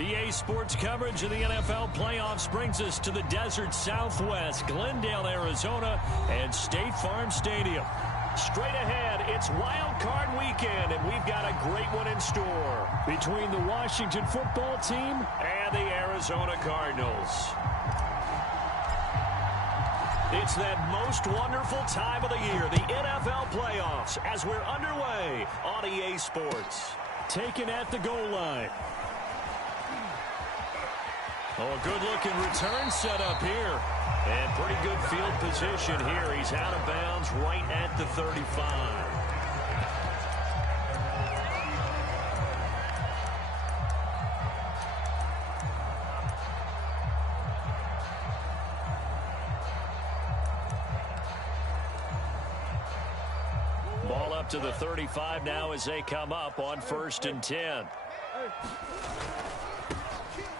EA Sports coverage of the NFL playoffs brings us to the desert Southwest, Glendale, Arizona, and State Farm Stadium. Straight ahead, it's Wild Card Weekend, and we've got a great one in store between the Washington football team and the Arizona Cardinals. It's that most wonderful time of the year, the NFL playoffs, as we're underway on EA Sports. Taken at the goal line. Oh, a good-looking return set up here. And pretty good field position here. He's out of bounds right at the 35. Ball up to the 35 now as they come up on 1st and 10.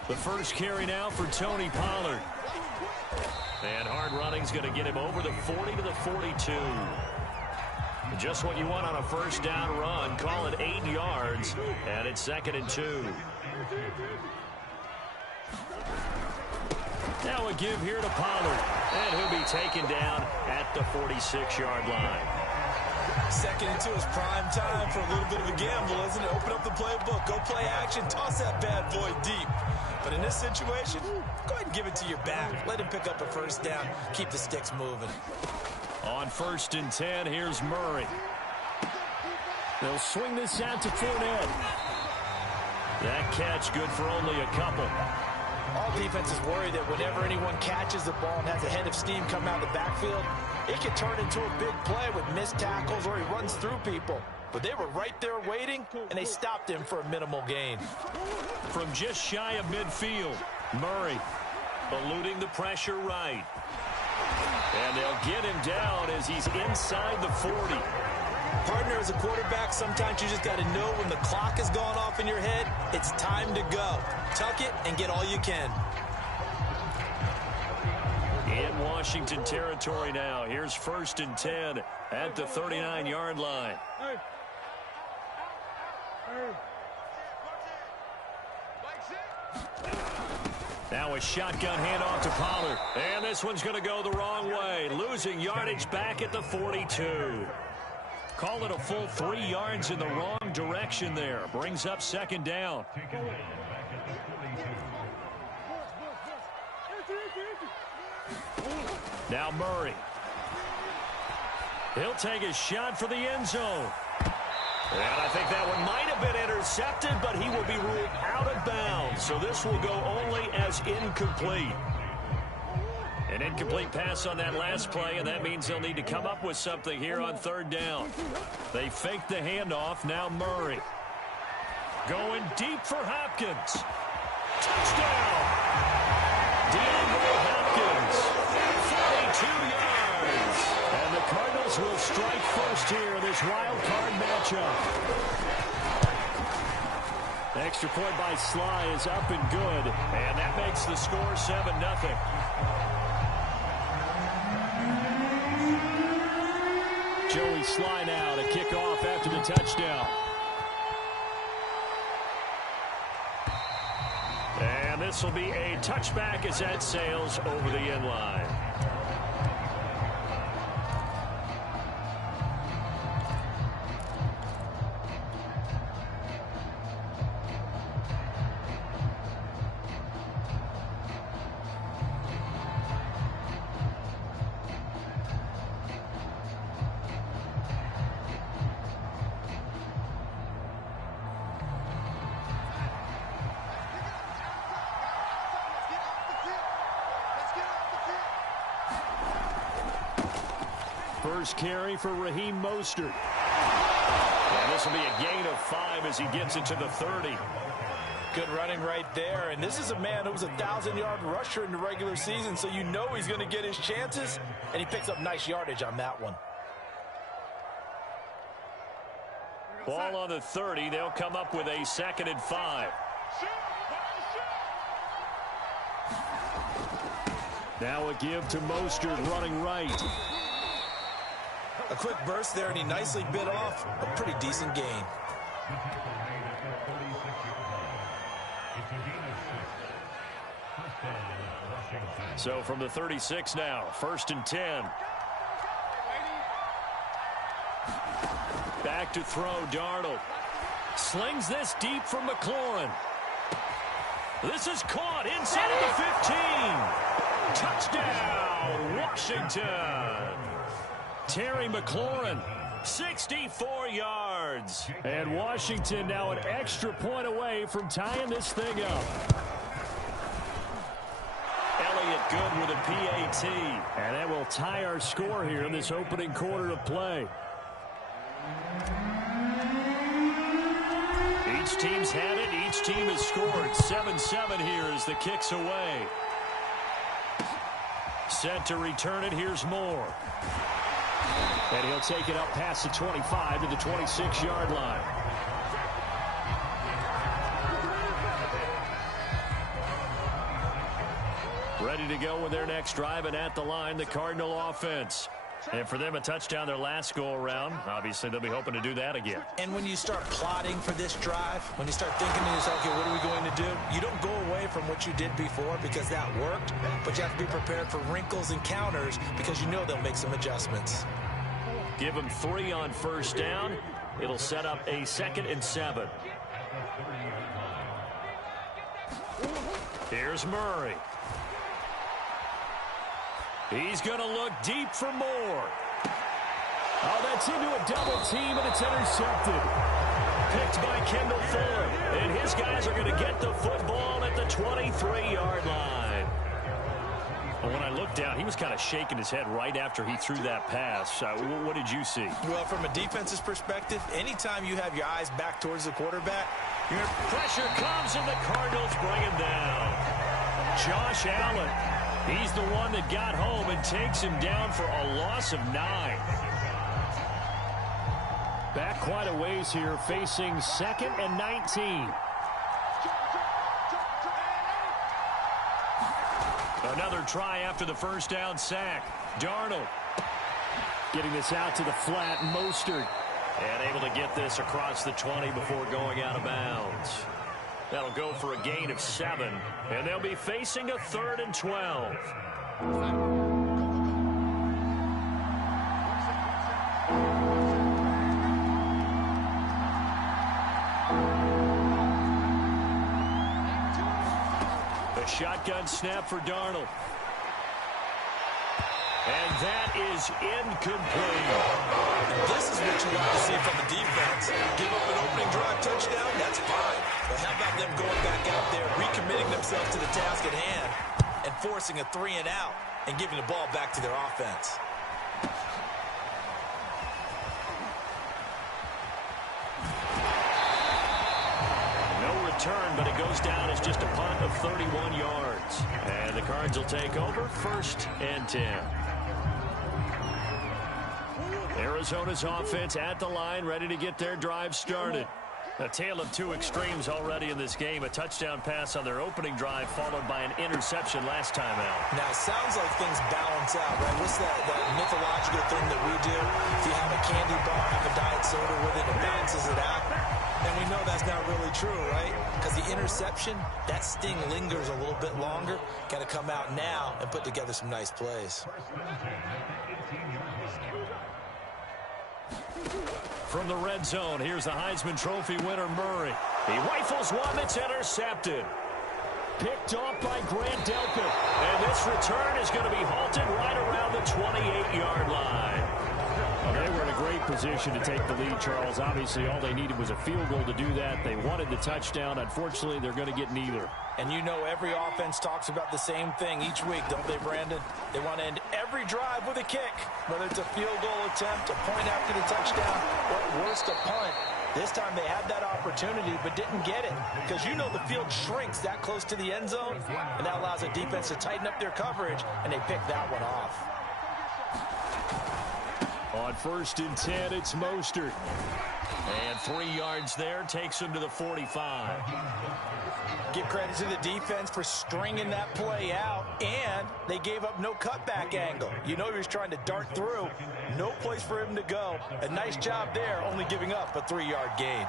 The first carry now for Tony Pollard. And hard running's going to get him over the 40 to the 42. Just what you want on a first down run. Call it 8 yards. And it's 2nd and 2. Now a give here to Pollard. And he'll be taken down at the 46-yard line. 2nd and 2 is prime time for a little bit of a gamble, isn't it? Open up the playbook, go play action, toss that bad boy deep. But in this situation, go ahead and give it to your back. Let him pick up a first down, keep the sticks moving. On 1st and 10, here's Murray. They'll swing this out to Fournette. That catch good for only a couple. All defenses worry that whenever anyone catches the ball and has a head of steam come out of the backfield, it can turn into a big play with missed tackles or he runs through people. But they were right there waiting, and they stopped him for a minimal gain. From just shy of midfield, Murray eluding the pressure right. And they'll get him down as he's inside the 40. Partner, as a quarterback, sometimes you just got to know when the clock has gone off in your head, it's time to go. Tuck it and get all you can. In Washington territory now. Here's 1st and 10 at the 39-yard line. Now a shotgun handoff to Pollard. And this one's going to go the wrong way. Losing yardage back at the 42. Call it a full 3 yards in the wrong direction there. Brings up 2nd down. Now Murray. He'll take a shot for the end zone. And I think that one might have been intercepted, but he will be ruled out of bounds. So this will go only as incomplete. An incomplete pass on that last play, and that means they'll need to come up with something here on 3rd down. They fake the handoff. Now Murray. Going deep for Hopkins. Touchdown! DeAndre Hopkins. 42 yards. And the Cardinals will strike first here in this wild card matchup. Extra point by Sly is up and good. And that makes the score 7-0. Joey Sly now to kick off after the touchdown. And this will be a touchback as that sails over the end line. First carry for Raheem Mostert. And this will be a gain of 5 as he gets into the 30. Good running right there. And this is a man who was a 1,000-yard rusher in the regular season, so you know he's going to get his chances. And he picks up nice yardage on that one. Ball on the 30. They'll come up with a 2nd and 5. Now a give to Mostert running right. A quick burst there, and he nicely bit off a pretty decent gain. So from the 36 now, 1st and 10. Back to throw, Darnold. Slings this deep from McLaurin. This is caught inside of the 15. Touchdown, Washington. Terry McLaurin, 64 yards. And Washington now an extra point away from tying this thing up. Elliott good with a PAT. And that will tie our score here in this opening quarter of play. Each team's had it. Each team has scored. 7-7 here as the kick's away. Set to return it. Here's Moore. And he'll take it up past the 25 to the 26-yard line. Ready to go with their next drive, and at the line, the Cardinal offense. And for them, a touchdown their last go-around. Obviously, they'll be hoping to do that again. And when you start plotting for this drive, when you start thinking to yourself, okay, what are we going to do? You don't go away from what you did before because that worked, but you have to be prepared for wrinkles and counters because you know they'll make some adjustments. Give them 3 on 1st down. It'll set up a 2nd and 7. Here's Murray. He's going to look deep for Moore. Oh, that's into a double team, and it's intercepted. Picked by Kendall Fuller. And his guys are going to get the football at the 23-yard line. Well, when I looked down, he was kind of shaking his head right after he threw that pass. What did you see? Well, from a defense's perspective, anytime you have your eyes back towards the quarterback, your pressure comes, and the Cardinals bring him down. Josh Allen. He's the one that got home and takes him down for a loss of 9. Back quite a ways here, facing 2nd and 19. Another try after the 1st down sack. Darnold getting this out to the flat. Mostert. And able to get this across the 20 before going out of bounds. That'll go for a gain of 7. And they'll be facing a 3rd and 12. A shotgun snap for Darnold. And that is incomplete. This is what you like to see from the defense. Give up an opening drive touchdown, that's fine. But how about them going back out there, recommitting themselves to the task at hand, and forcing a 3 and out, and giving the ball back to their offense. No return, but it goes down as just a punt of 31 yards. And the Cards will take over, 1st and 10. Arizona's offense at the line, ready to get their drive started. A tale of 2 extremes already in this game. A touchdown pass on their opening drive, followed by an interception last time out. Now, it sounds like things balance out, right? What's that mythological thing that we do? If you have a candy bar, have a diet soda with it, it balances it out. And we know that's not really true, right? Because the interception, that sting lingers a little bit longer. Got to come out now and put together some nice plays. From the red zone, here's the Heisman Trophy winner, Murray. He rifles one that's intercepted. Picked off by Grant Delpit. And this return is going to be halted right around the 28-yard line. Well, they were in a great position to take the lead, Charles. Obviously, all they needed was a field goal to do that. They wanted the touchdown. Unfortunately, they're going to get neither. And you know every offense talks about the same thing each week, don't they, Brandon? They want to end every drive with a kick, whether it's a field goal attempt, a point after the touchdown, or worst, a punt. This time they had that opportunity but didn't get it because you know the field shrinks that close to the end zone, and that allows the defense to tighten up their coverage, and they pick that one off. On 1st and 10, it's Mostert. And 3 yards there takes him to the 45. Give credit to the defense for stringing that play out, and they gave up no cutback angle. You know he was trying to dart through. No place for him to go. A nice job there, only giving up a 3-yard gain.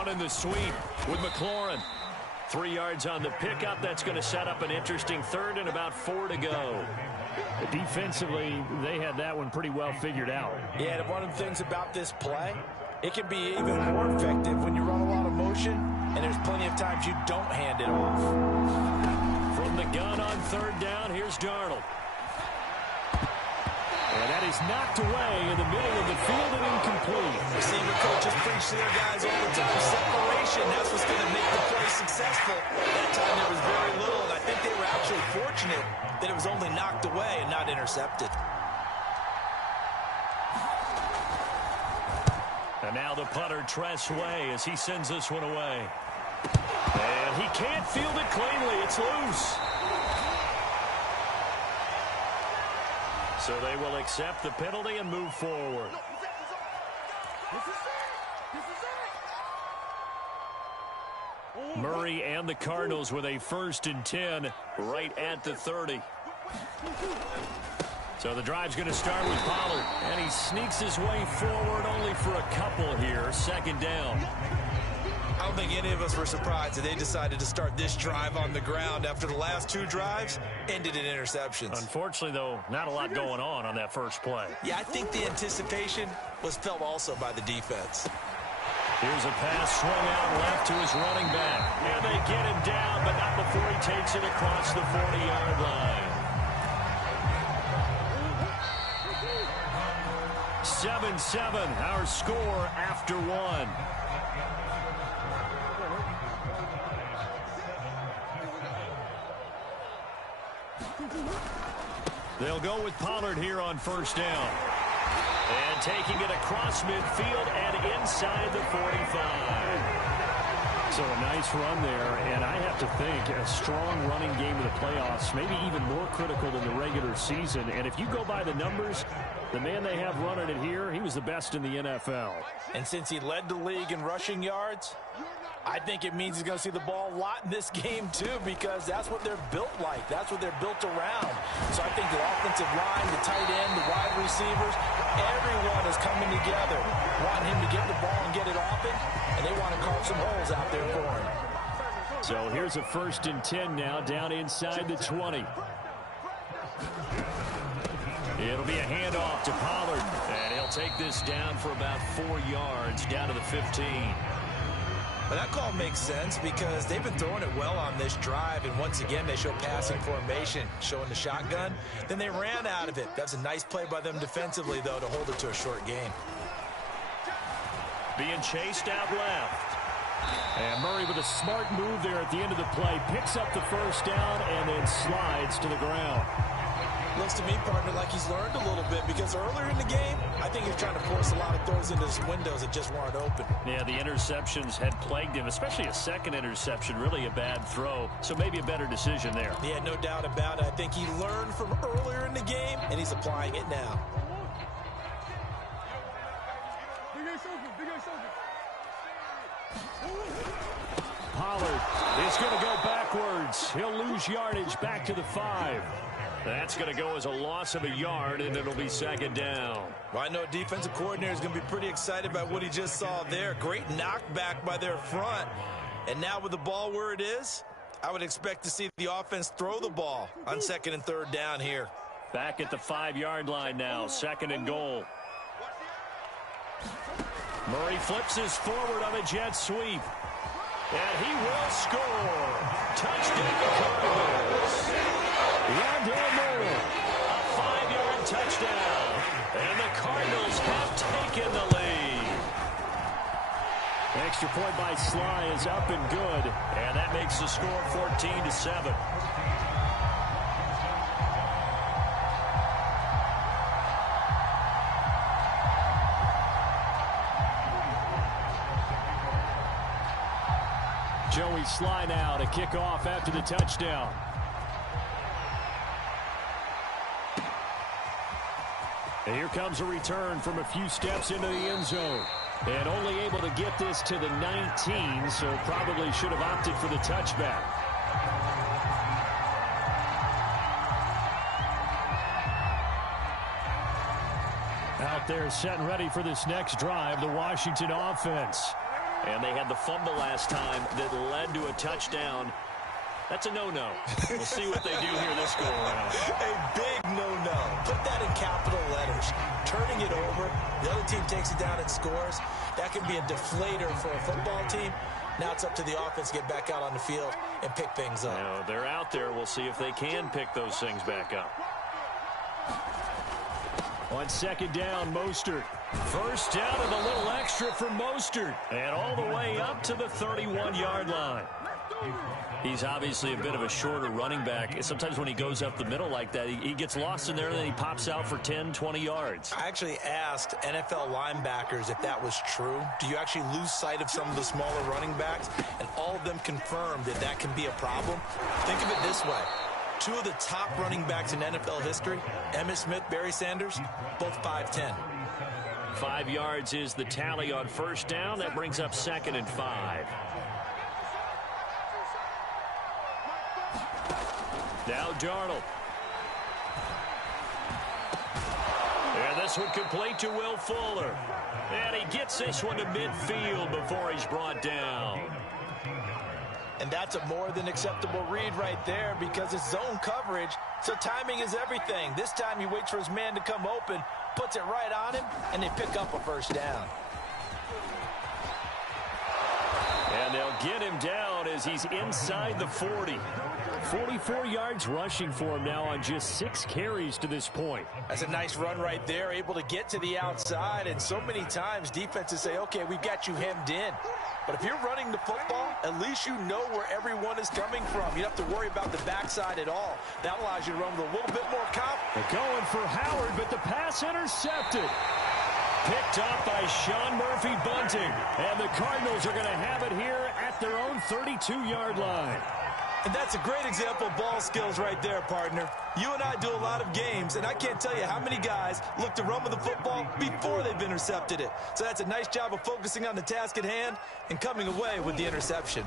running the sweep with McLaurin. 3 yards on the pickup. That's going to set up an interesting third and about 4 to go. Defensively, they had that one pretty well figured out. Yeah, and one of the things about this play, it can be even more effective when you run a lot of motion, and there's plenty of times you don't hand it off. From the gun on third down, here's Darnold. And that is knocked away in the middle of the field and incomplete. Receiver coaches preach to their guys all the time. Separation, that's what's going to make the play successful. That time there was very little, and I think they were actually fortunate that it was only knocked away and not intercepted. And now the punter, Tress Way, as he sends this one away. And he can't field it cleanly. It's loose. So they will accept the penalty and move forward. Murray and the Cardinals with a 1st and 10 right at the 30. So the drive's going to start with Pollard. And he sneaks his way forward only for a couple here. 2nd down. I don't think any of us were surprised that they decided to start this drive on the ground after the last 2 drives ended in interceptions. Unfortunately, though, not a lot going on that first play. Yeah, I think the anticipation was felt also by the defense. Here's a pass swung out left to his running back. And they get him down, but not before he takes it across the 40-yard line. 7-7, our score after 1. They'll go with Pollard here on 1st down. And taking it across midfield and inside the 45. So a nice run there, and I have to think a strong running game in the playoffs, maybe even more critical than the regular season. And if you go by the numbers, the man they have running it here, he was the best in the NFL. And since he led the league in rushing yards, I think it means he's going to see the ball a lot in this game, too, because that's what they're built like. That's what they're built around. So I think the offensive line, the tight end, the wide receivers, everyone is coming together, wanting him to get the ball and get it often, and they want to carve some holes out there for him. So here's a 1st and 10 now, down inside the 20. It'll be a handoff to Pollard, and he'll take this down for about 4 yards, down to the 15. But that call makes sense because they've been throwing it well on this drive, and once again they show passing formation, showing the shotgun. Then they ran out of it. That's a nice play by them defensively, though, to hold it to a short gain. Being chased out left. And Murray with a smart move there at the end of the play, picks up the 1st down and then slides to the ground. Looks to me, partner, like he's learned a little bit because earlier in the game, I think he was trying to force a lot of throws into his windows that just weren't open. Yeah, the interceptions had plagued him, especially a 2nd interception, really a bad throw. So maybe a better decision there. Yeah, no doubt about it. I think he learned from earlier in the game, and he's applying it now. Pollard is going to go backwards. He'll lose yardage back to the 5. That's going to go as a loss of a yard, and it'll be 2nd down. Well, I know defensive coordinator is going to be pretty excited about what he just saw there. Great knockback by their front. And now with the ball where it is, I would expect to see the offense throw the ball on 2nd and 3rd down here. Back at the 5-yard line now, 2nd and goal. Murray flips his forward on a jet sweep. And he will score. Touchdown, Cardinals. Rondale Moore. A 5-yard touchdown. And the Cardinals have taken the lead. Extra point by Sly is up and good. And that makes the score 14-7. Joey Sly now to kick off after the touchdown. And here comes a return from a few steps into the end zone. And only able to get this to the 19, so probably should have opted for the touchback. Out there set and ready for this next drive, the Washington offense. And they had the fumble last time that led to a touchdown. That's a no-no. We'll see what they do here this go-around. A big no-no. Put that in capital letters. Turning it over, the other team takes it down and scores. That can be a deflator for a football team. Now it's up to the offense to get back out on the field and pick things up. Now, they're out there. We'll see if they can pick those things back up. On second down, Mostert. First down and a little extra for Mostert. And all the way up to the 31-yard line. He's obviously a bit of a shorter running back. Sometimes when he goes up the middle like that, he gets lost in there, and then he pops out for 10, 20 yards. I actually asked NFL linebackers if that was true. Do you actually lose sight of some of the smaller running backs? And all of them confirmed that that can be a problem. Think of it this way. Two of the top running backs in NFL history, Emmitt Smith, Barry Sanders, both 5'10". 5 yards is the tally on first down. That brings up 2nd and 5. Now Darnold. And this one complete to Will Fuller. And he gets this one to midfield before he's brought down. And that's a more than acceptable read right there because it's zone coverage, so timing is everything. This time he waits for his man to come open, puts it right on him, and they pick up a first down. And they'll get him down as he's inside the 40. 44 yards rushing for him now on just 6 carries to this point. That's a nice run right there, able to get to the outside. And so many times defenses say, okay, we've got you hemmed in. But if you're running the football, at least you know where everyone is coming from. You don't have to worry about the backside at all. That allows you to run with a little bit more confidence. They're going for Howard, but the pass intercepted. Picked up by Sean Murphy Bunting. And the Cardinals are going to have it here at their own 32-yard line. And that's a great example of ball skills right there, partner. You and I do a lot of games, and I can't tell you how many guys look to run with the football before they've intercepted it. So that's a nice job of focusing on the task at hand and coming away with the interception.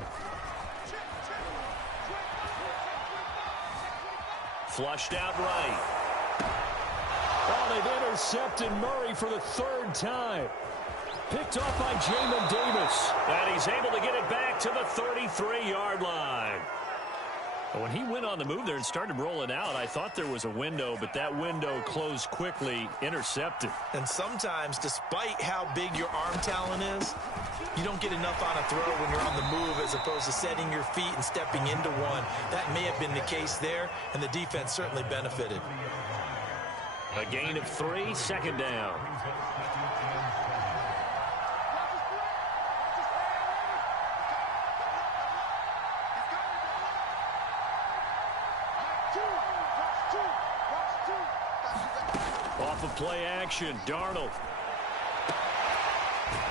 Flushed out right. Oh, they've intercepted Murray for the 3rd time. Picked off by Jamin Davis. And he's able to get it back to the 33-yard line. When he went on the move there and started rolling out, I thought there was a window, but that window closed quickly, intercepted. And sometimes, despite how big your arm talent is, you don't get enough on a throw when you're on the move as opposed to setting your feet and stepping into one. That may have been the case there, and the defense certainly benefited. A gain of 3, 2nd down. Off of play action, Darnold.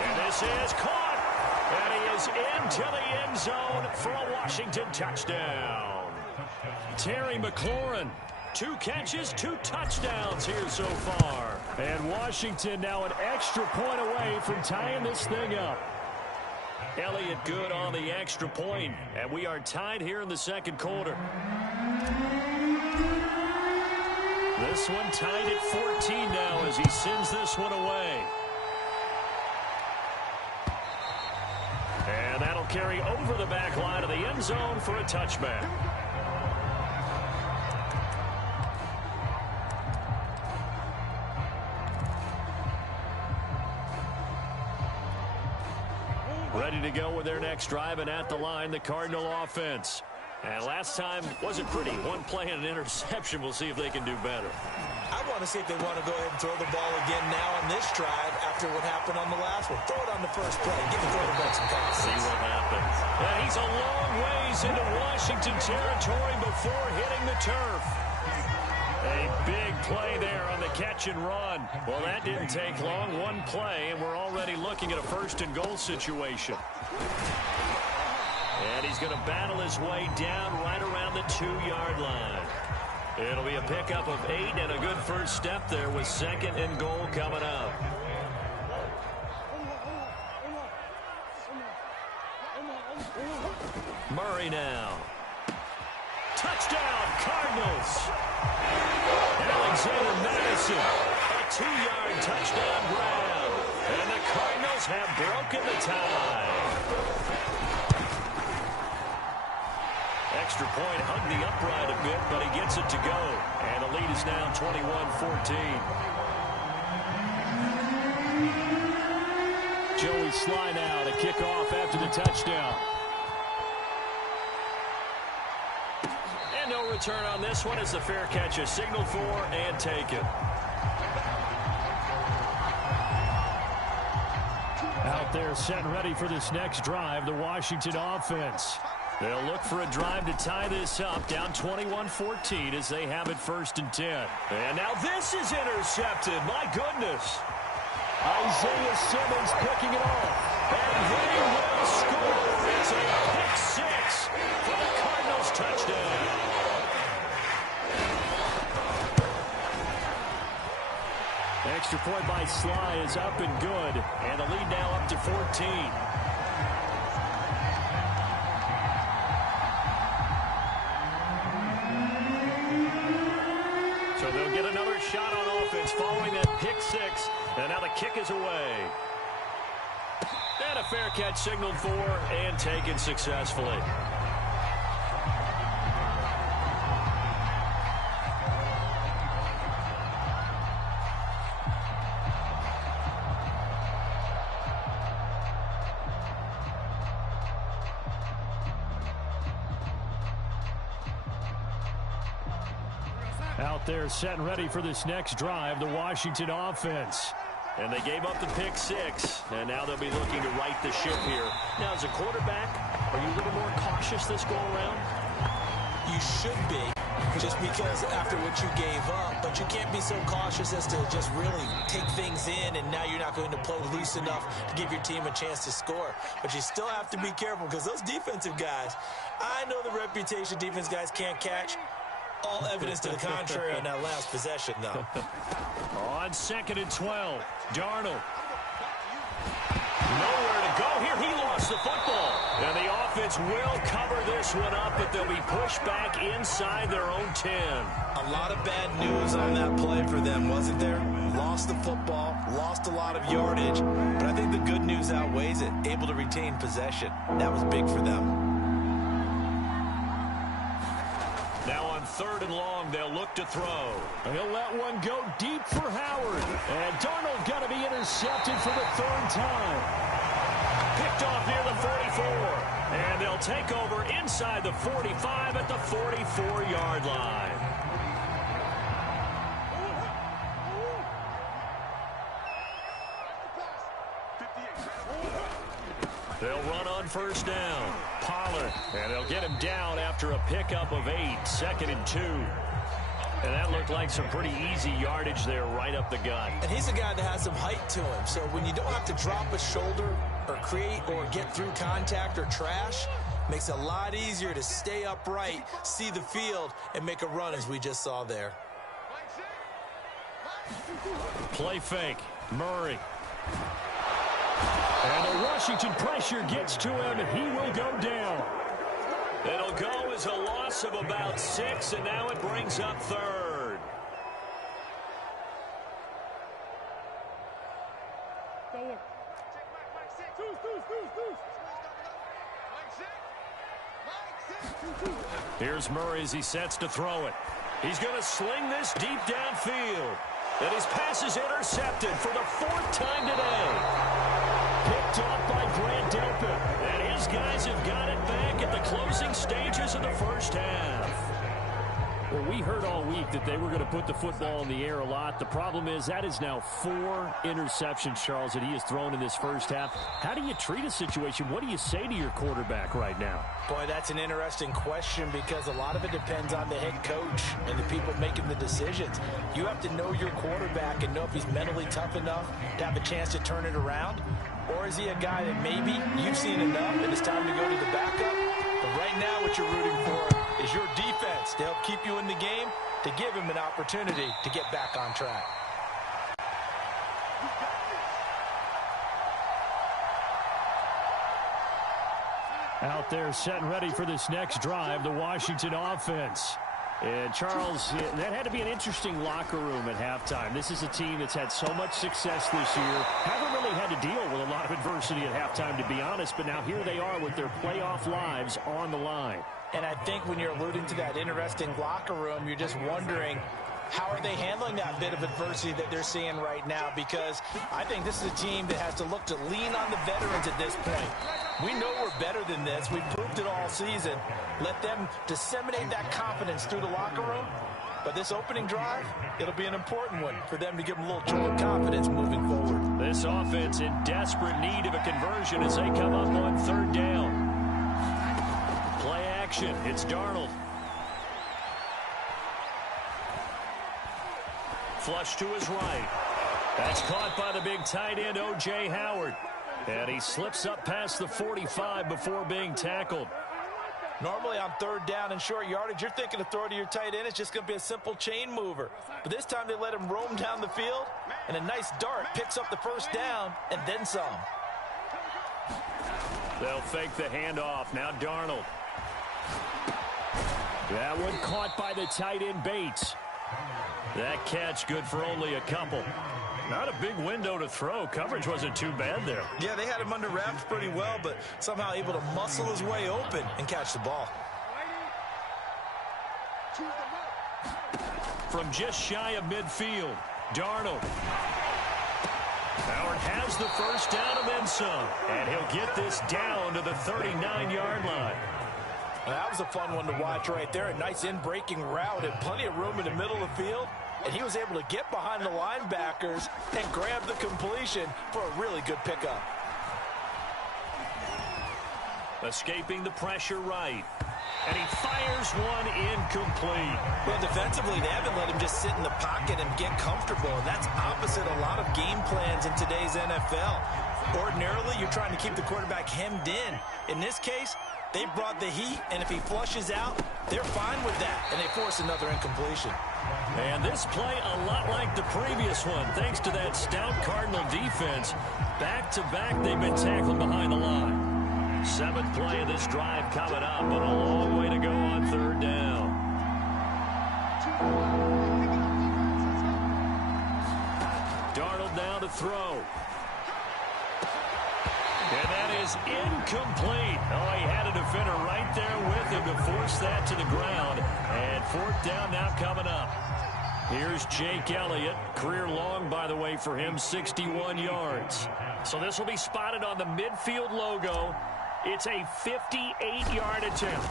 And this is caught. And he is into the end zone for a Washington touchdown. Terry McLaurin, 2 catches, 2 touchdowns here so far. And Washington now an extra point away from tying this thing up. Elliott good on the extra point, and we are tied here in the 2nd quarter. This one tied at 14 now as he sends this one away. And that'll carry over the back line of the end zone for a touchback. Ready to go with their next drive, and at the line, the Cardinal offense. And last time wasn't pretty. 1 play and an interception. We'll see if they can do better. I want to see if they want to go ahead and throw the ball again now on this drive after what happened on the last one. Throw it on the first play. Give the quarterback some confidence. See what happens. And he's a long ways into Washington territory before hitting the turf. A big play there on the catch and run. Well, that didn't take long. 1 play, and we're already looking at a 1st and goal situation. And he's going to battle his way down right around the 2-yard line. It'll be a pickup of 8 and a good first step there with 2nd and goal coming up. Murray now. Touchdown, Cardinals. Alexander Madison, a 2-yard touchdown grab. And the Cardinals have broken the tie. Extra point hugged the upright a bit, but he gets it to go. And the lead is now 21-14. Joey Sly now to kick off after the touchdown. And no return on this one as the fair catch is signaled for and taken. Out there set and ready for this next drive, the Washington offense. They'll look for a drive to tie this up, down 21-14 as they have it 1st and 10. And now this is intercepted. My goodness. Isaiah Simmons picking it off. And they will score. It's a pick six for the Cardinals touchdown. Extra point by Sly is up and good. And the lead now up to 14. So they'll get another shot on offense following that pick six. And now the kick is away. And a fair catch signaled for and taken successfully. Out there set and ready for this next drive, the Washington offense. And they gave up the pick six, and now they'll be looking to right the ship here. Now, as a quarterback, are you a little more cautious this go-around? You should be, just because after what you gave up, but you can't be so cautious as to just really take things in, and now you're not going to play loose enough to give your team a chance to score. But you still have to be careful, because those defensive guys, I know the reputation defense guys can't catch. All evidence to the contrary on that last possession, though. On 2nd and 12, Darnold. Nowhere to go here. He lost the football. And the offense will cover this one up, but they'll be pushed back inside their own 10. A lot of bad news on that play for them, wasn't there? Lost the football, lost a lot of yardage, but I think the good news outweighs it. Able to retain possession. That was big for them. Now on 3rd and long, they'll look to throw. He'll let one go deep for Howard. And Darnold got to be intercepted for the 3rd time. Picked off near the 44. And they'll take over inside the 45 at the 44-yard line. They'll run on 1st down. Pollard. And they'll get him down after a pickup of 8. 2nd and 2. And that looked like some pretty easy yardage there right up the gut. And he's a guy that has some height to him. So when you don't have to drop a shoulder or create or get through contact or trash, makes it a lot easier to stay upright, see the field, and make a run as we just saw there. Play fake. Murray. And the Washington pressure gets to him, and he will go down. It'll go as a loss of about 6, and now it brings up 3rd. Here's Murray as he sets to throw it. He's going to sling this deep downfield. And his pass is intercepted for the 4th time today. Picked off by Grant Delpit. And his guys have got it back at the closing stages of the 1st half. Well, we heard all week that they were going to put the football in the air a lot. The problem is that is now 4 interceptions, Charles, that he has thrown in this 1st half. How do you treat a situation? What do you say to your quarterback right now? Boy, that's an interesting question because a lot of it depends on the head coach and the people making the decisions. You have to know your quarterback and know if he's mentally tough enough to have a chance to turn it around. Or is he a guy that maybe you've seen enough and it's time to go to the backup? But right now what you're rooting for is your defense to help keep you in the game, to give him an opportunity to get back on track. Out there set and ready for this next drive, the Washington offense. And, Charles, that had to be an interesting locker room at halftime. This is a team that's had so much success this year. Haven't really had to deal with a lot of adversity at halftime, to be honest. But now here they are with their playoff lives on the line. And I think when you're alluding to that interesting locker room, you're just wondering, how are they handling that bit of adversity that they're seeing right now? Because I think this is a team that has to look to lean on the veterans at this point. We know we're better than this. We've proved it all season. Let them disseminate that confidence through the locker room. But this opening drive, it'll be an important one for them to give them a little jolt of confidence moving forward. This offense in desperate need of a conversion as they come up on third down. Play action. It's Darnold. Flush to his right. That's caught by the big tight end, O.J. Howard. And he slips up past the 45 before being tackled. Normally on third down and short yardage, you're thinking to throw to your tight end. It's just going to be a simple chain mover. But this time they let him roam down the field, and a nice dart picks up the first down and then some. They'll fake the handoff. Now Darnold. That one caught by the tight end, Bates. That catch good for only a couple. Not a big window to throw. Coverage wasn't too bad there. Yeah, they had him under wraps pretty well, but somehow able to muscle his way open and catch the ball. From just shy of midfield, Darnold. Howard has the first down and then some. And he'll get this down to the 39-yard line. Well, that was a fun one to watch right there. A nice in-breaking route and plenty of room in the middle of the field. And he was able to get behind the linebackers and grab the completion for a really good pickup. Escaping the pressure right. And he fires one incomplete. Well, defensively, they haven't let him just sit in the pocket and get comfortable. And that's opposite a lot of game plans in today's NFL. Ordinarily, you're trying to keep the quarterback hemmed in. In this case, they brought the heat, and if he flushes out, they're fine with that, and they force another incompletion. And this play a lot like the previous one, thanks to that stout Cardinal defense. Back-to-back, they've been tackled behind the line. Seventh play of this drive coming up, but a long way to go on third down. Darnold now to throw. And that is incomplete. Oh, he had a defender right there with him to force that to the ground. And fourth down now coming up. Here's Jake Elliott. Career long, by the way, for him, 61 yards. So this will be spotted on the midfield logo. It's a 58-yard attempt.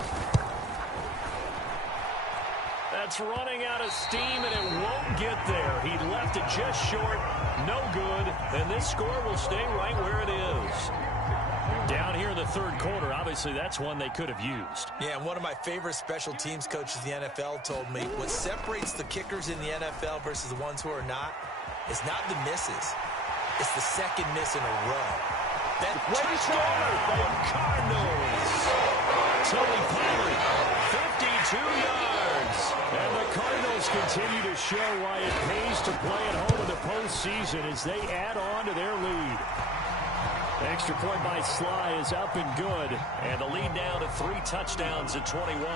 That's running out of steam, and it won't get there. He left it just short. No good. And this score will stay right where it is. Down here in the third quarter, obviously that's one they could have used. Yeah, and one of my favorite special teams coaches in the NFL told me what separates the kickers in the NFL versus the ones who are not is not the misses. It's the second miss in a row. That touchdown for the Cardinals. Tony Pollard, 52 yards. And the Cardinals continue to show why it pays to play at home in the postseason as they add on to their lead. Extra point by Sly is up and good. And the lead now to 3 touchdowns at 21.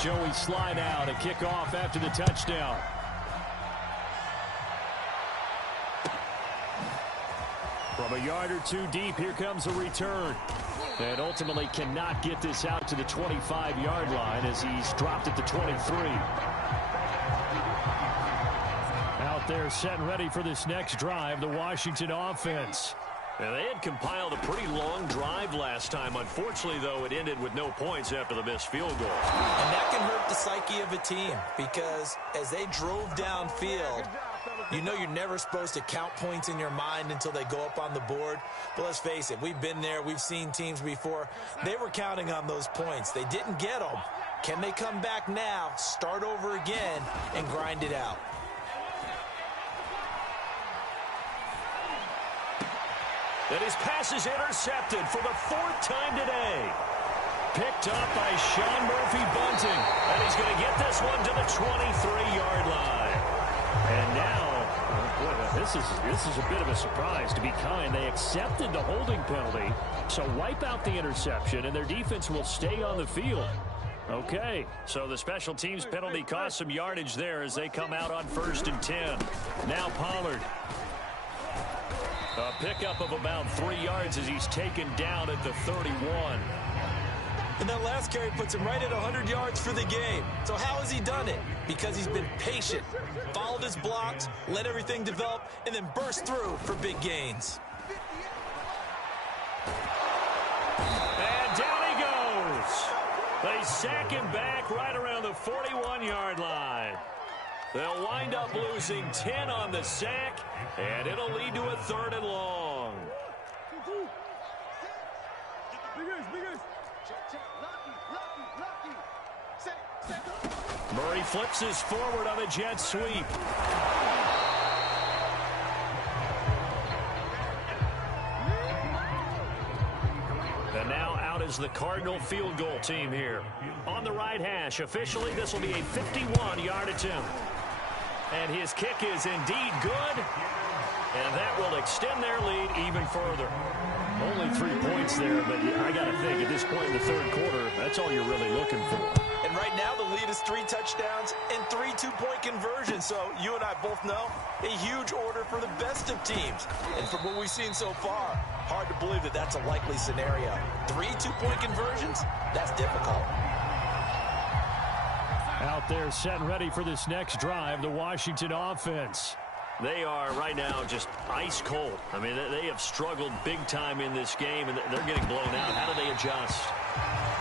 Joey Sly now to kick off after the touchdown. From a yard or two deep, here comes a return. And ultimately cannot get this out to the 25-yard line as he's dropped at the 23. Out there set and ready for this next drive, the Washington offense. Now, they had compiled a pretty long drive last time. Unfortunately, though, it ended with no points after the missed field goal. And that can hurt the psyche of a team because as they drove downfield, you know you're never supposed to count points in your mind until they go up on the board. But let's face it, we've been there. We've seen teams before. They were counting on those points. They didn't get them. Can they come back now, start over again, and grind it out? And his pass is intercepted for the 4th time today. Picked up by Sean Murphy-Bunting. And he's going to get this one to the 23-yard line. And now, this is a bit of a surprise, to be kind. They accepted the holding penalty, so wipe out the interception, and their defense will stay on the field. Okay, so the special teams penalty cost some yardage there as they come out on 1st and 10. Now Pollard. A pickup of about 3 yards as he's taken down at the 31. And that last carry puts him right at 100 yards for the game. So how has he done it? Because he's been patient, followed his blocks, let everything develop, and then burst through for big gains. And down he goes. They sack him back right around the 41-yard line. They'll wind up losing 10 on the sack, and it'll lead to a 3rd and long. Murray flips his forward on a jet sweep. And now out is the Cardinal field goal team here. On the right hash, officially this will be a 51-yard attempt. And his kick is indeed good. And that will extend their lead even further. Only 3 points there, but I got to think at this point in the 3rd quarter, that's all you're really looking for. And right now the lead is 3 touchdowns and 3 two-point conversions. So you and I both know a huge order for the best of teams. And from what we've seen so far, hard to believe that that's a likely scenario. 3 two-point conversions? That's difficult. Out there set and ready for this next drive, the Washington offense. They are right now just ice cold. I mean, they have struggled big time in this game, and they're getting blown out. How do they adjust?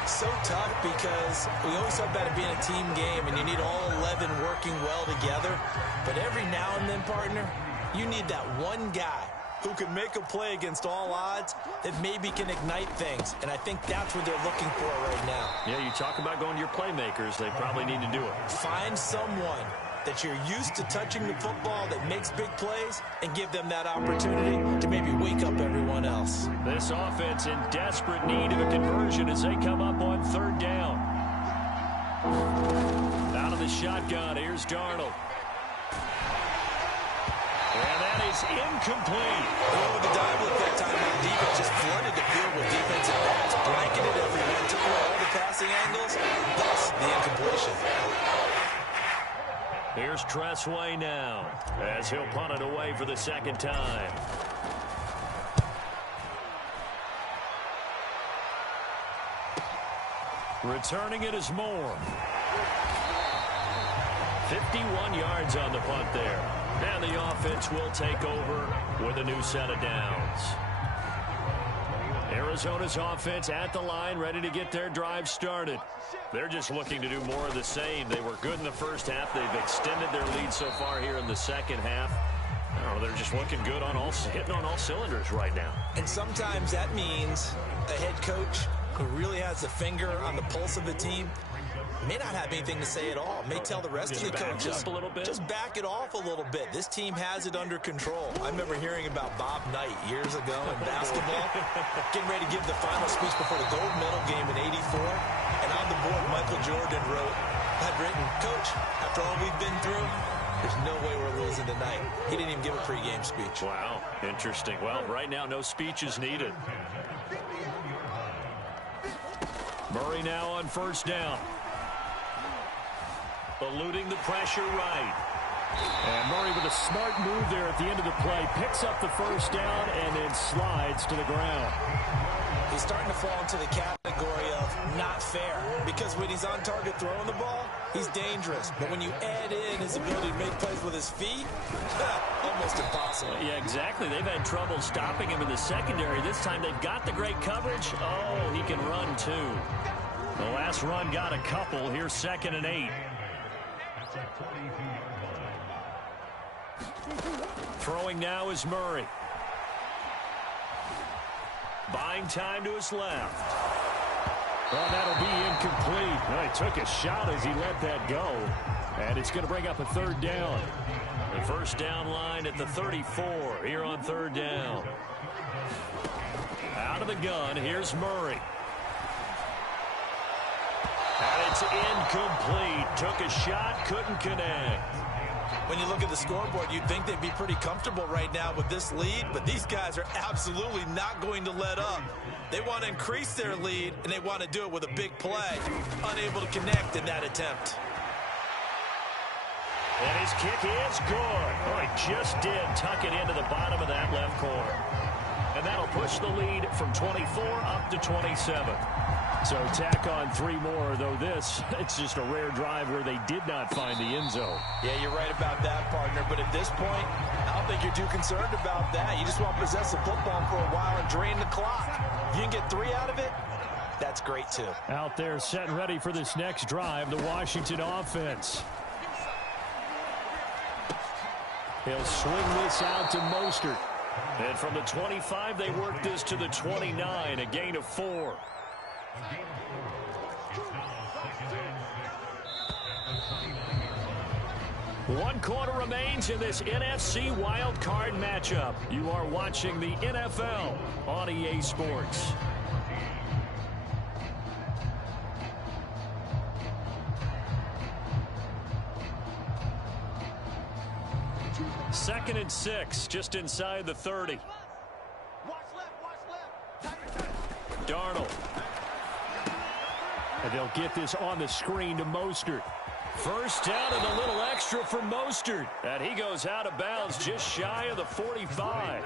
So tough because we always talk about it being a team game, and you need all 11 working well together. But every now and then, partner, you need that one guy who can make a play against all odds that maybe can ignite things. And I think that's what they're looking for right now. Yeah, you talk about going to your playmakers. They probably need to do it. Find someone that you're used to touching the football that makes big plays and give them that opportunity to maybe wake up everyone else. This offense in desperate need of a conversion as they come up on 3rd down. Out of the shotgun, here's Darnold. And that is incomplete. With the dive look that time, the defense just flooded the field with defensive backs, blanketed everyone, took away all the passing angles, thus the incompletion. Here's Tressway now as he'll punt it away for the 2nd time. Returning it is Moore. 51 yards on the punt there. And the offense will take over with a new set of downs. Arizona's offense at the line, ready to get their drive started. They're just looking to do more of the same. They were good in the first half. They've extended their lead so far here in the 2nd half. I don't know, they're just looking good hitting on all cylinders right now. And sometimes that means a head coach who really has a finger on the pulse of the team may not have anything to say at all. May tell the rest of the coaches, up a little bit. Just back it off a little bit. This team has it under control. I remember hearing about Bob Knight years ago in basketball, getting ready to give the final speech before the gold medal game in '84. And on the board, Michael Jordan had written, "Coach, after all we've been through, there's no way we're losing tonight." He didn't even give a pregame speech. Wow, interesting. Well, right now, no speech is needed. Murray now on 1st down. Eluding the pressure right. And Murray with a smart move there at the end of the play. Picks up the 1st down and then slides to the ground. He's starting to fall into the category of not fair. Because when he's on target throwing the ball, he's dangerous. But when you add in his ability to make plays with his feet, almost impossible. Yeah, exactly. They've had trouble stopping him in the secondary. This time they've got the great coverage. Oh, he can run too. The last run got a couple. Here's 2nd and 8. Throwing now is Murray. Buying time to his left. Well, that'll be incomplete. Well, he took a shot as he let that go. And it's going to bring up a 3rd down. The 1st down line at the 34 here on 3rd down. Out of the gun, here's Murray. And it's incomplete. Took a shot, couldn't connect. When you look at the scoreboard, you'd think they'd be pretty comfortable right now with this lead, but these guys are absolutely not going to let up. They want to increase their lead, and they want to do it with a big play. Unable to connect in that attempt. And his kick is good. Oh, he just did tuck it into the bottom of that left corner. And that'll push the lead from 24 up to 27. So tack on 3 more, though this, it's just a rare drive where they did not find the end zone. Yeah, you're right about that, partner. But at this point, I don't think you're too concerned about that. You just want to possess the football for a while and drain the clock. If you can get 3 out of it, that's great, too. Out there set and ready for this next drive, the Washington offense. He'll swing this out to Mostert. And from the 25, they work this to the 29, a gain of 4. One quarter remains in this NFC wild card matchup. You are watching the NFL on EA Sports. Second and 6, just inside the 30. Darnold. And they'll get this on the screen to Mostert. First down and a little extra for Mostert. And he goes out of bounds just shy of the 45.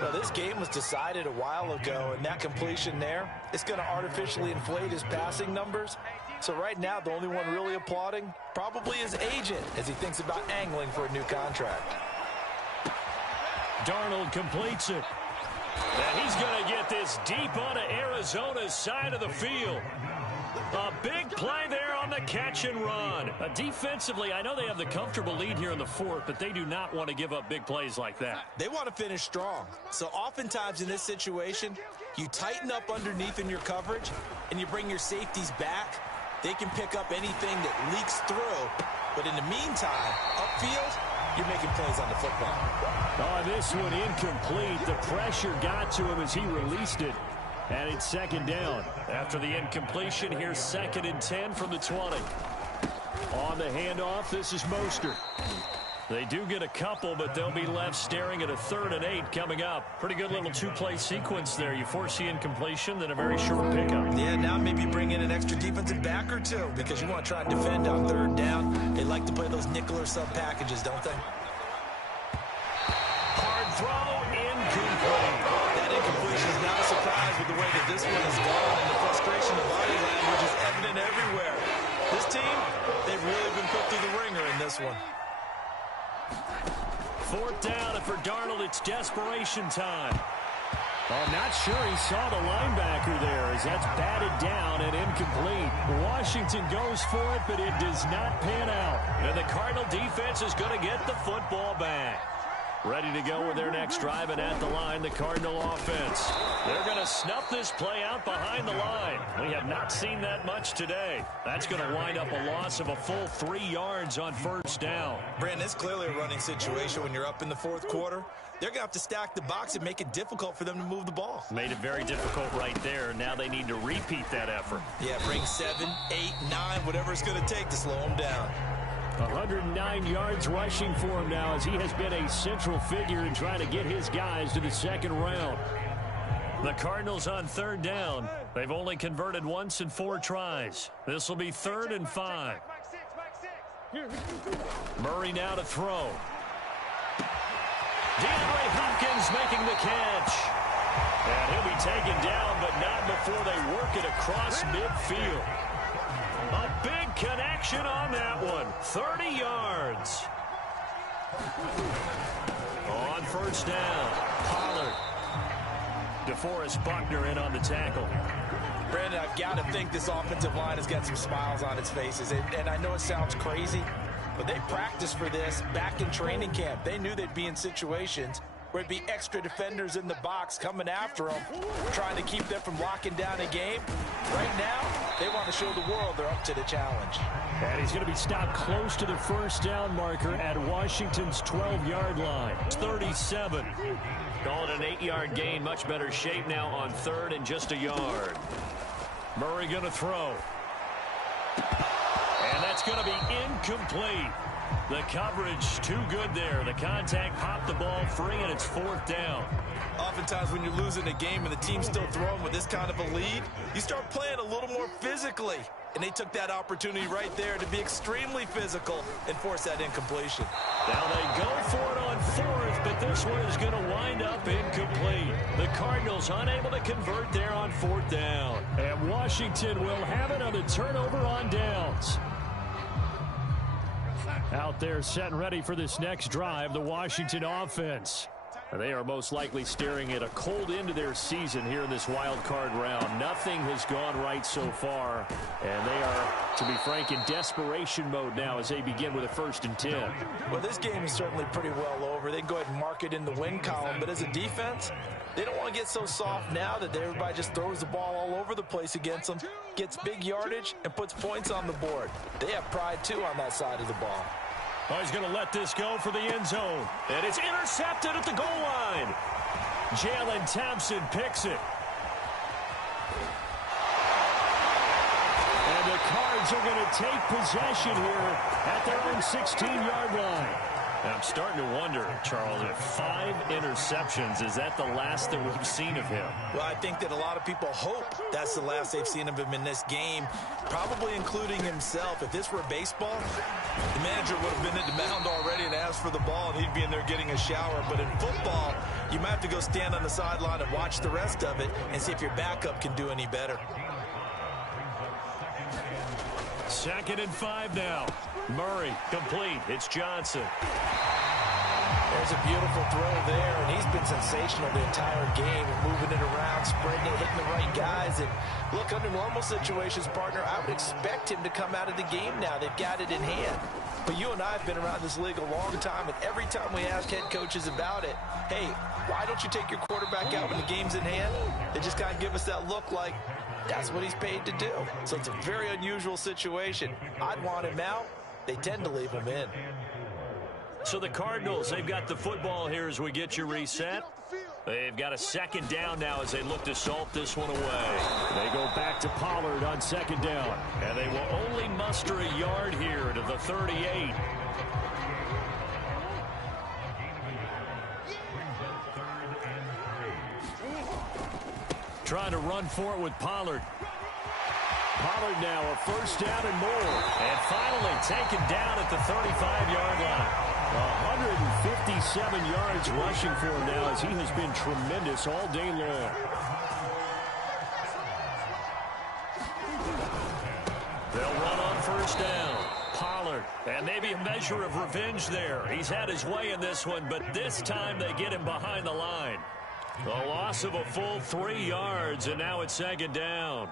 Well, this game was decided a while ago, and that completion there, it's going to artificially inflate his passing numbers. So right now, the only one really applauding probably his agent as he thinks about angling for a new contract. Darnold completes it. And he's going to get this deep onto Arizona's side of the field. A big play there on the catch and run. Defensively, I know they have the comfortable lead here in the 4th, but they do not want to give up big plays like that. They want to finish strong. So oftentimes in this situation, you tighten up underneath in your coverage, and you bring your safeties back. They can pick up anything that leaks through. But in the meantime, upfield, you're making plays on the football. Oh, this one incomplete. The pressure got to him as he released it. And it's second down. After the incompletion, here's 2nd and 10 from the 20. On the handoff, this is Mostert. They do get a couple, but they'll be left staring at a 3rd and 8 coming up. Pretty good little 2-play sequence there. You force the incompletion, then a very short pickup. Yeah, now maybe bring in an extra defensive back or 2 because you want to try and defend on 3rd down. They like to play those nickel or sub packages, don't they? Hard throw, incomplete. That incompletion is not a surprise with the way that this one has gone, and the frustration of body language is evident everywhere. This team, they've really been put through the ringer in this one. 4th down, and for Darnold, it's desperation time. I'm not sure he saw the linebacker there as that's batted down and incomplete. Washington goes for it, but it does not pan out. And the Cardinal defense is going to get the football back. Ready to go with their next drive, and at the line, the Cardinal offense. They're going to snuff this play out behind the line. We have not seen that much today. That's going to wind up a loss of a full 3 yards on 1st down. Brandon, it's clearly a running situation when you're up in the 4th quarter. They're going to have to stack the box and make it difficult for them to move the ball. Made it very difficult right there. Now they need to repeat that effort. Yeah, bring 7, 8, 9, whatever it's going to take to slow them down. 109 yards rushing for him now as he has been a central figure in trying to get his guys to the 2nd round. The Cardinals on 3rd down. They've only converted once in 4 tries. This will be 3rd and 5. Murray now to throw. DeAndre Hopkins making the catch. And he'll be taken down, but not before they work it across midfield. A big connection on that one. 30 yards. On 1st down, Pollard. DeForest Buckner in on the tackle. Brandon, I've got to think this offensive line has got some smiles on its faces. And I know it sounds crazy, but they practiced for this back in training camp. They knew they'd be in situations where it'd be extra defenders in the box coming after them, trying to keep them from locking down a game. Right now, they want to show the world they're up to the challenge. And he's going to be stopped close to the 1st down marker at Washington's 12-yard line. 37. Calling an 8-yard gain. Much better shape now on 3rd and just a yard. Murray going to throw. And That's going to be incomplete. The coverage too good there. The contact popped the ball free, and it's 4th down. Oftentimes when you're losing a game and the team's still throwing with this kind of a lead, you start playing a little more physically. And they took that opportunity right there to be extremely physical and force that incompletion. Now they go for it on 4th, but this one is going to wind up incomplete. The Cardinals unable to convert there on 4th down. And Washington will have it on the turnover on downs. Out there set and ready for this next drive, the Washington offense. They are most likely staring at a cold end to their season here in this wild card round. Nothing has gone right so far, and they are, to be frank, in desperation mode now as they begin with a 1st and 10. Well, this game is certainly pretty well over. They can go ahead and mark it in the win column, but as a defense, they don't want to get so soft now that everybody just throws the ball all over the place against them, gets big yardage, and puts points on the board. They have pride, too, on that side of the ball. Oh, he's going to let this go for the end zone. And it's intercepted at the goal line. Jalen Thompson picks it. And the Cards are going to take possession here at their own 16-yard line. And I'm starting to wonder, Charles, if 5 interceptions, is that the last that we've seen of him? Well, I think that a lot of people hope that's the last they've seen of him in this game, probably including himself. If this were baseball, the manager would have been at the mound already and asked for the ball, and he'd be in there getting a shower. But in football, you might have to go stand on the sideline and watch the rest of it and see if your backup can do any better. 2nd and 5 now. Murray, complete. It's Johnson. There's a beautiful throw there, and he's been sensational the entire game, moving it around, spreading it, hitting the right guys. And look, under normal situations, partner, I would expect him to come out of the game now. They've got it in hand. But you and I have been around this league a long time, and every time we ask head coaches about it, hey, why don't you take your quarterback out when the game's in hand? They just kind of give us that look like that's what he's paid to do. So it's a very unusual situation. I'd want him out. They tend to leave him in. So the Cardinals, they've got the football here as we get you reset. They've got a 2nd down now as they look to salt this one away. They go back to Pollard on 2nd down. And they will only muster a yard here to the 38. Trying to run for it with Pollard. Pollard now a 1st down and more. And finally taken down at the 35-yard line. 157 yards rushing for him now as he has been tremendous all day long. They'll run on 1st down. Pollard. And maybe a measure of revenge there. He's had his way in this one, but this time they get him behind the line. The loss of a full 3 yards, and now it's 2nd down.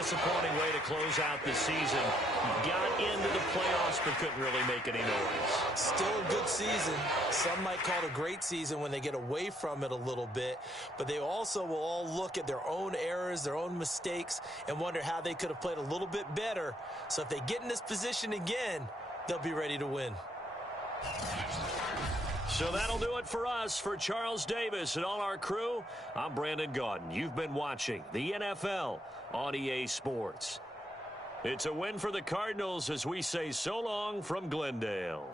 Disappointing way to close out the season. Got into the playoffs but couldn't really make any noise. Still a good season. Some might call it a great season when they get away from it a little bit, but they also will all look at their own errors, their own mistakes, and wonder how they could have played a little bit better. So if they get in this position again, they'll be ready to win. So that'll do it for us. For Charles Davis and all our crew, I'm Brandon Gaudin. You've been watching the NFL on EA Sports. It's a win for the Cardinals as we say so long from Glendale.